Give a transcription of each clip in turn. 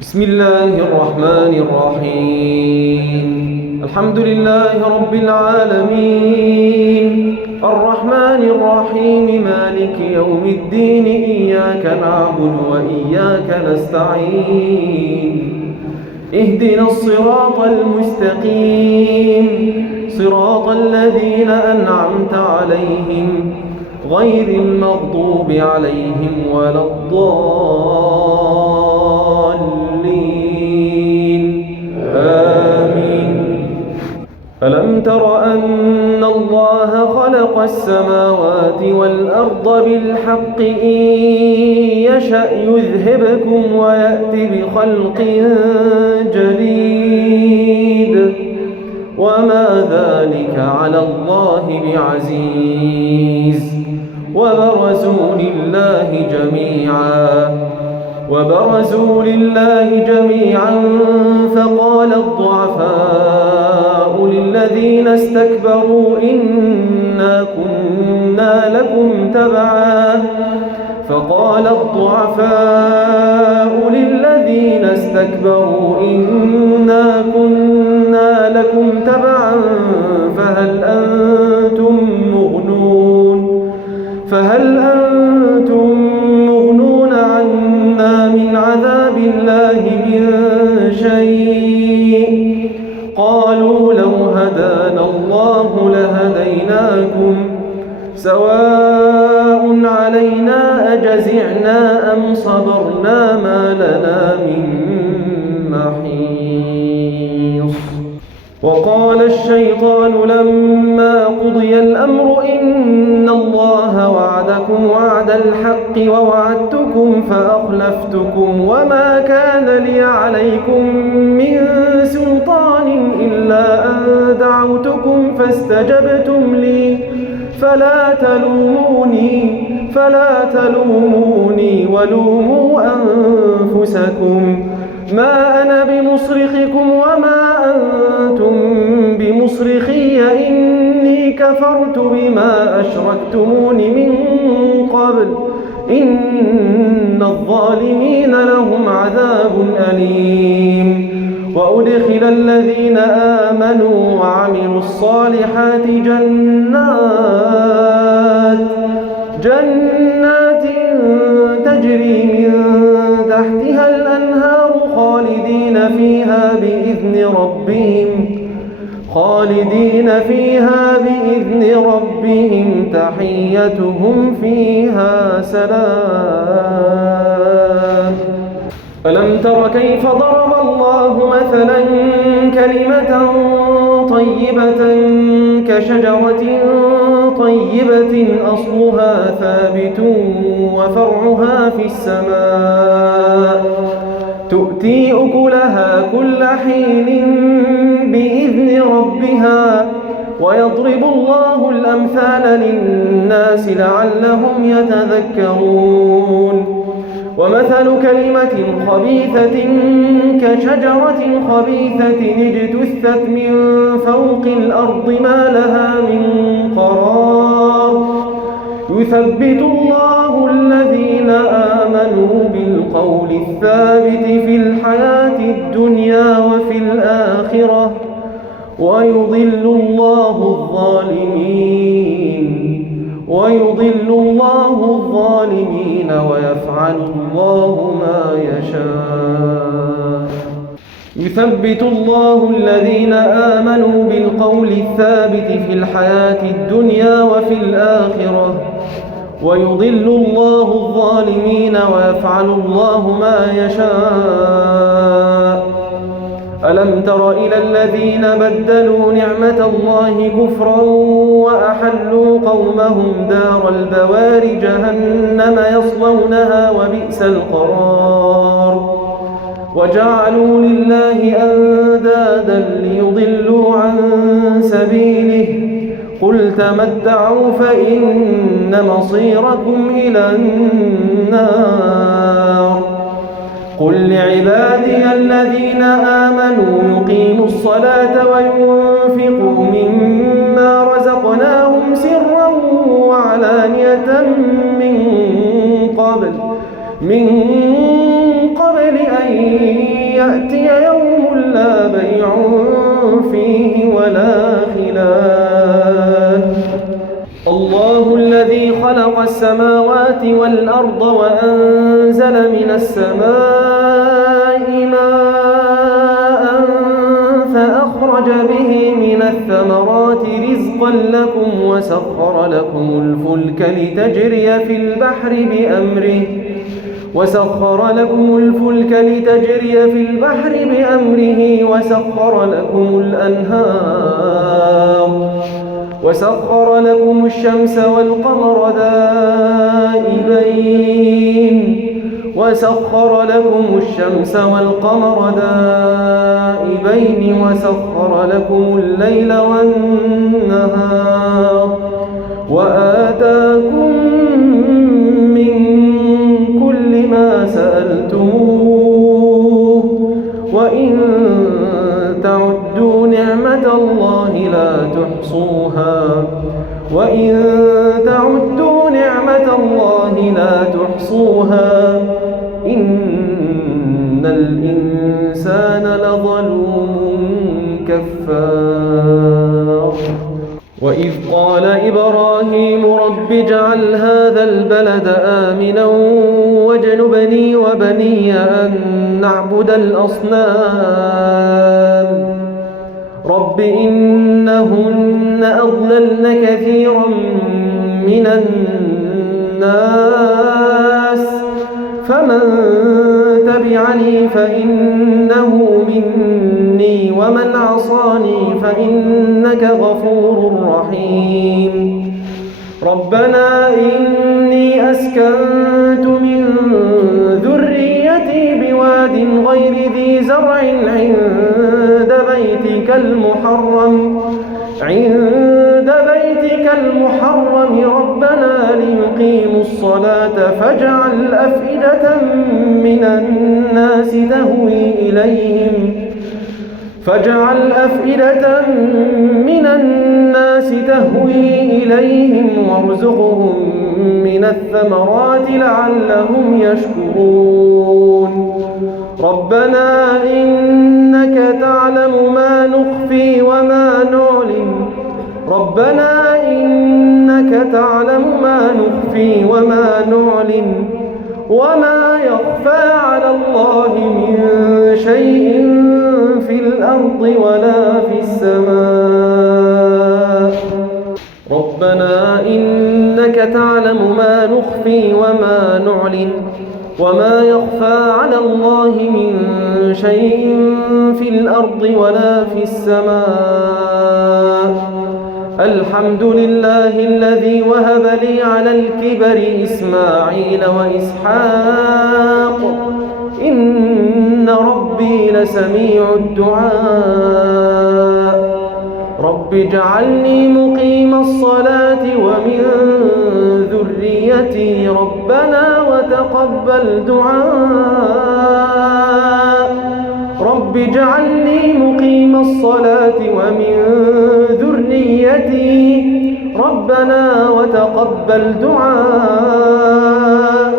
بسم الله الرحمن الرحيم. الحمد لله رب العالمين، الرحمن الرحيم، مالك يوم الدين. إياك نعبد وإياك نستعين. اهدنا الصراط المستقيم، صراط الذين أنعمت عليهم غير المغضوب عليهم ولا الضالين. آمين. ألم تر أن الله خلق السماوات والأرض بالحق؟ إن يشأ يذهبكم ويأتي بخلق جديد، وما ذلك على الله بعزيز. وبرزوا لله جميعا فقال الضعفاء للذين استكبروا إنا كنا لكم تبعا فهل أنتم مغنون عنا من عذاب الله من شيء؟ قالوا لو هدانا الله لهديناكم، سواء علينا أجزعنا أم صبرنا ما لنا من محيص. وقال الشيطان لما قضي الأمر إن الله وعدكم وعد الحق ووعدتكم فأخلفتكم، وما كان لي عليكم من سلطان إلا أن دعوتكم فاستجبتم لي، فلا تلوموني ولوموا أنفسكم، ما أنا بمصرخكم وما أنتم بمصرخي، إني كفرت بما أشركتمون من قبل، إن الظالمين لهم عذاب أليم. وأدخل الذين آمنوا وعملوا الصالحات جنات تجري من تحتها الأنهار خالدين فيها بإذن ربهم تحيتهم فيها سلام. ألم تر كيف ضرب الله مثلا كلمة طيبة كشجرة طيبة أصلها ثابت وفرعها في السماء، تؤتي أكلها كل حين بإذن ربها، ويضرب الله الأمثال للناس لعلهم يتذكرون. ومثل كلمة خبيثة كشجرة خبيثة اجتثت من فوق الأرض ما لها من قرار، يثبت الله الذين آمنوا بالقول الثابت في الحياة الدنيا وفي الآخرة، ويضل الله الظالمين ويفعل الله ما يشاء. يثبت الله الذين آمنوا بالقول الثابت في الحياة الدنيا وفي الآخرة، ويضل الله الظالمين ويفعل الله ما يشاء. ألم تر إلى الذين بدلوا نعمة الله كفرا وأحلوا قومهم دار البوار جهنم يصلونها وبئس القرار، وجعلوا لله أندادا ليضلوا عن سبيله، قل تمتعوا فإن مصيركم إلى النار. قل لعبادي الذين آمنوا يقيموا الصلاة وينفقوا مما رزقناهم سرا وعلانية من قبل أن يأتي يوم لا بيع فيه ولا خلال. الله الذي خلق السماوات والأرض وأنزل من السماء ماء فأخرج به من الثمرات رزقا لكم وسخر لكم الفلك لتجري في البحر بأمره وسخر لكم الشمس والقمر دائبين وسخر لكم الليل والنهار وآتاكم من كل ما سألتموه وإن تعدوا نعمة الله لا تحصوها إن الإنسان لظلوم كفار. وإذ قال إبراهيم رب اجعل هذا البلد آمنا واجنبني وبني أن نعبد الأصنام رب إنهن أضللن كثيرا من الناس فمن تبعني فإنه مني ومن عصاني فإنك غفور رحيم. ربنا إني أسكنت من ذريتي بواد غير ذي زرع عند بيتك المحرم ربنا ليقيموا الصلاة فاجعل أفئدة من الناس تهوي إليهم وارزقهم من الثمرات لعلهم يشكرون. ربنا إنك تعلم ما نخفي وما نعلن وما يخفى على الله من شيء في الأرض ولا في السماء. ربنا إنك تعلم ما نخفي وما نعلن وما يخفى على الله من شيء في الأرض ولا في السماء. الحمد لله الذي وهب لي على الكبر إسماعيل وإسحاق إن ربي لسميع الدعاء. رب اجعلني مقيم الصلاة ومن ذريتي ربنا وتقبل دعاء. رب اجعلني مقيم الصلاة ومن ذريتي ربنا وتقبل دعاء.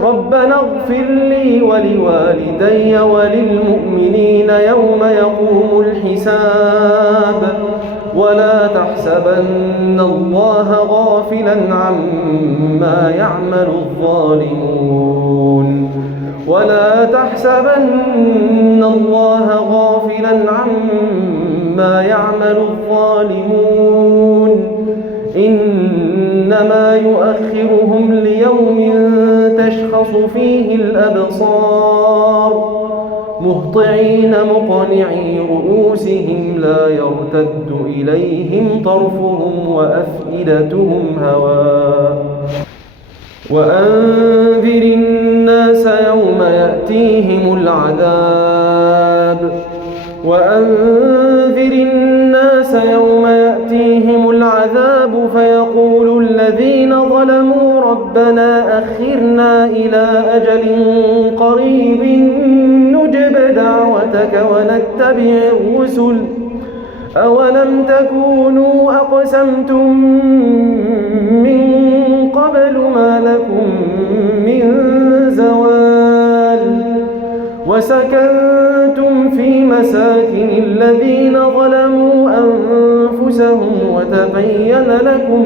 ربنا اغفر لي ولوالدي وللمؤمنين يوم يقوم الحساب. ولا تحسبن الله غافلا عما يعمل الظالمون إنما يؤخرهم ليوم تشخص فيه الأبصار مهطعين مقنعي رؤوسهم لا يرتد إليهم طرفهم وأفئدتهم هواء. وأنذر الناس يوم يأتيهم العذاب فيقول الذين ظلموا ربنا أخرنا إلى أجل قريب نجب دعوتك ونتبع الرسل أولم تكونوا أقسمتم من قبل ما لكم من زوال وسكنتم في مساكن الذين ظلموا أنفسهم وتبين لكم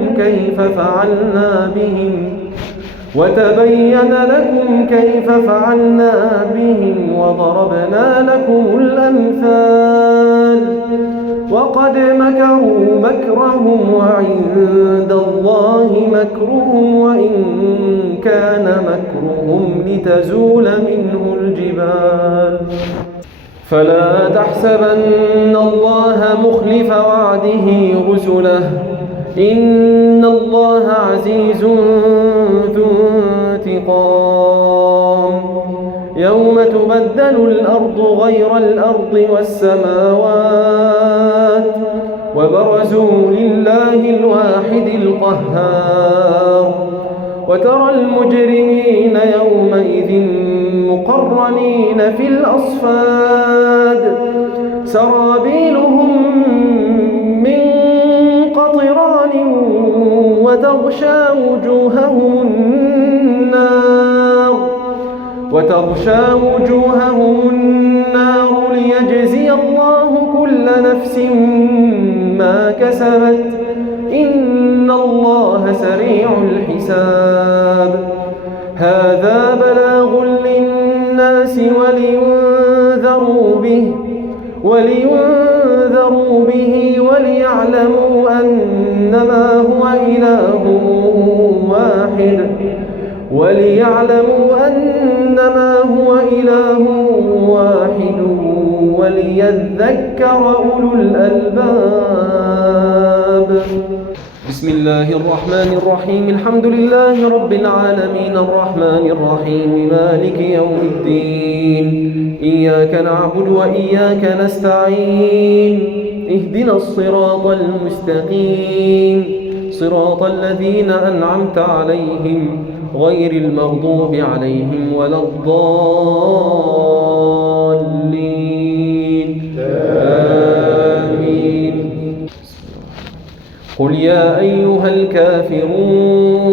كيف فعلنا بهم وضربنا لكم الأمثال وقد مكروا مكرهم وعند الله مكرهم وإن كان مكرهم لتزول منه الجبال فلا تحسبن الله مخلف وعده رسله إن الله عزيز ذو انتقام يوم تبدل الأرض غير الأرض والسماوات وبرزوا لله الواحد القهار وترى المجرمين يومئذ مقرنين في الأصفاد سرابيلهم من قطران وتغشى وجوههم النار ليجزي الله كل نفس ما كسبت إن الله سريع الحساب هذا بلاغ للناس ولينذروا به وليعلموا أنما هو إله واحد وليذكر أولو الألباب بسم الله الرحمن الرحيم الحمد لله رب العالمين الرحمن الرحيم مالك يوم الدين إياك نعبد وإياك نستعين اهدنا الصراط المستقيم صراط الذين أنعمت عليهم غير المغضوب عليهم ولا الضالين آمين قل يا أيها الكافرون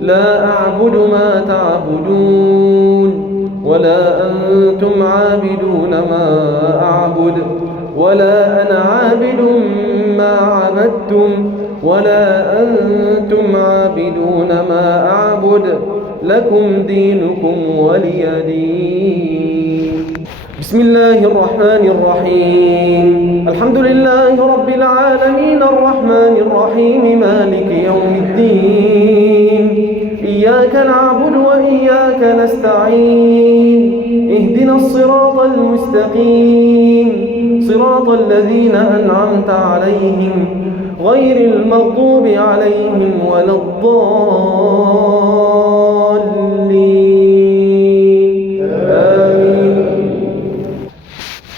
لا أعبد ما تعبدون ولا أنتم عابدون ما أعبد ولا أنا عابد ما عبدتم ولا أنتم عابدون ما أعبد لكم دينكم ولي دين بسم الله الرحمن الرحيم الحمد لله رب العالمين الرحمن الرحيم مالك يوم الدين إياك نعبد وإياك نستعين اهدنا الصراط المستقيم صراط الذين أنعمت عليهم غير المغضوب عليهم ولا الضالين آمين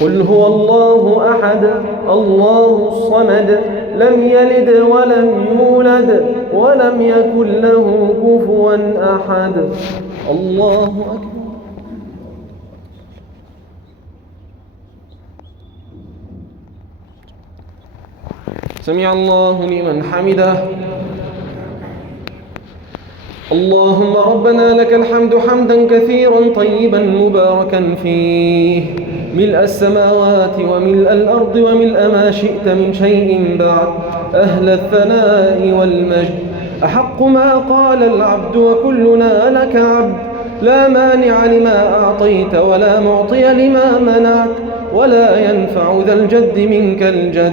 قل هو الله أحد الله الصمد لم يلد ولم يولد ولم يكن له كفوا أحد الله أكبر سمع الله لمن حمده اللهم ربنا لك الحمد حمدا كثيرا طيبا مباركا فيه ملء السماوات وملء الأرض وملء ما شئت من شيء بعد أهل الثناء والمجد أحق ما قال العبد وكلنا لك عبد لا مانع لما أعطيت ولا معطي لما منعت ولا ينفع ذا الجد منك الجد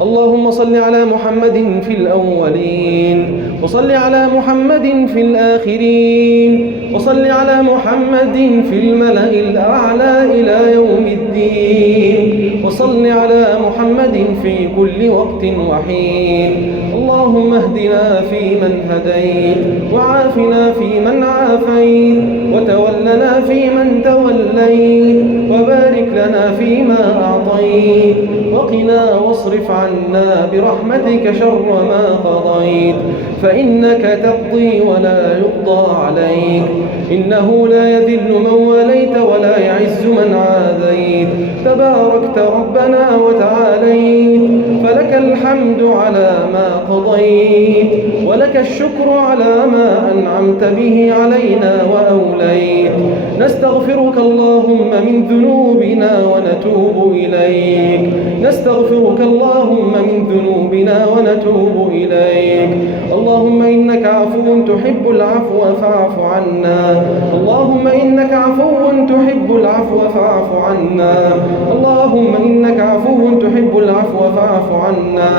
اللهم صل على محمد في الأولين وصل على محمد في الآخرين وصل على محمد في الملأ الأعلى إلى يوم الدين وصل على محمد في كل وقت وحين اللهم اهدنا فيمن هديت وعافنا فيمن عافيت وتولنا فيمن توليت وبارك لنا فيما أعطيت وقنا واصرف عنا برحمتك شر ما قضيت فإنك تقضي ولا يقضى عليك إنه لا يذل من واليت ولا يعز من عاديت تباركت ربنا وتعاليت فلك الحمد على ما قضيت، ولك الشكر على ما أنعمت به علينا وأوليت. نستغفرك اللهم من ذنوبنا ونتوب إليك، نستغفرك اللهم من ذنوبنا ونتوب إليك. اللهم إنك عفو تحب العفو فاعف عنا، اللهم إنك عفو تحب العفو فاعف عنا، اللهم إنك عفو تحب العفو فاعف عنا.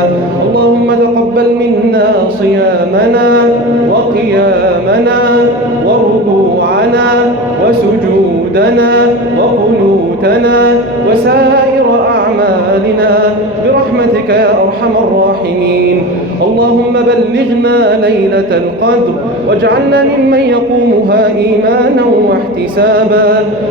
اللهم تقبل منا صيامنا وقيامنا وركوعنا وسجودنا وقنوتنا وسائر أعمالنا برحمتك يا أرحم الراحمين. اللهم بلغنا ليلة القدر واجعلنا ممن يقومها إيمانا واحتسابا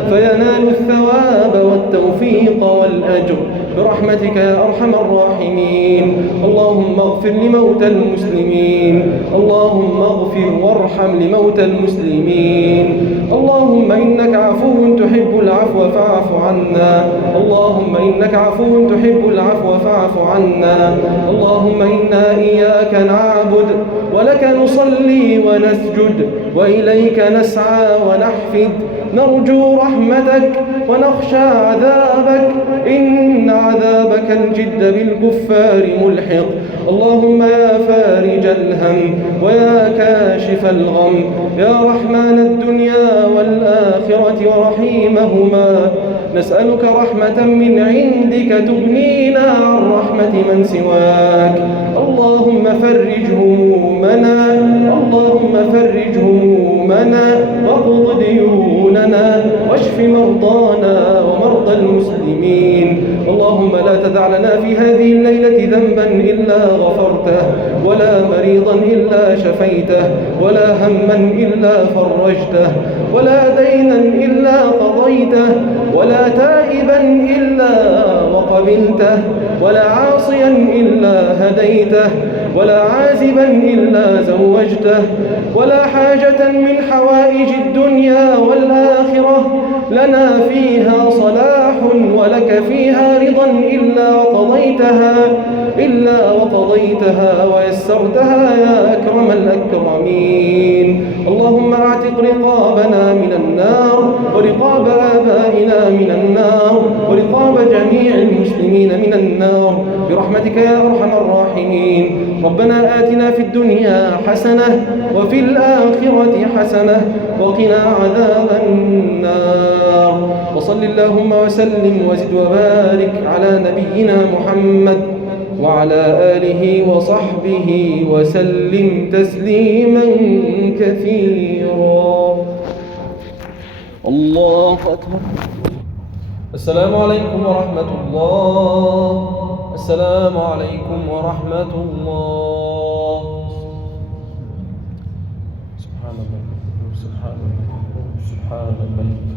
فينال الثواب والتوفيق والأجر برحمتك يا أرحم الراحمين. اللهم اغفر لموتى المسلمين، اللهم اغفر وارحم لموتى المسلمين. اللهم إنك عفو تحب العفو فاعف عنا، اللهم إنك عفو تحب العفو فاعف عنا. اللهم إنا إياك نعبد ولك نصلي ونسجد وإليك نسعى ونحفد، نرجو رحمتك ونخشى عذابك، إن عذابك الجد بالكفار ملحق. اللهم يا فارج الهم ويا كاشف الغم، يا رحمن الدنيا والآخرة ورحيمهما، نسألك رحمة من عندك تغنينا عن رحمة من سواك. اللهم فرج همومنا، اللهم فرج همومنا واقض ديوننا واشف مرضانا ومرضى المسلمين. اللهم لا تدع لنا في هذه الليلة ذنبا إلا غفرته، ولا مريضا إلا شفيته، ولا هما إلا فرجته، ولا دينا إلا قضيته، ولا تائبا إلا وقبلته، ولا عاصيا إلا هديته، ولا عازبا إلا زوجته، ولا حاجة من حوائج الدنيا والآخرة لنا فيها صلاح ولك فيها رضا إلا وقضيتها ويسرتها يا أكرم الأكرمين. اللهم اعتق رقابنا من النار ورقاب آبائنا من النار ورقاب جميع المسلمين من النار برحمتك يا أرحم الراحمين. ربنا آتنا في الدنيا حسنة وفي الآخرة حسنة وقنا عذاب النار. وصل اللهم وسلم وزد وبارك على نبينا محمد وعلى آله وصحبه وسلم تسليما كثيرا. الله أكبر. السلام عليكم ورحمة الله، السلام عليكم ورحمة الله. سبحان الله سبحان الله سبحان الله.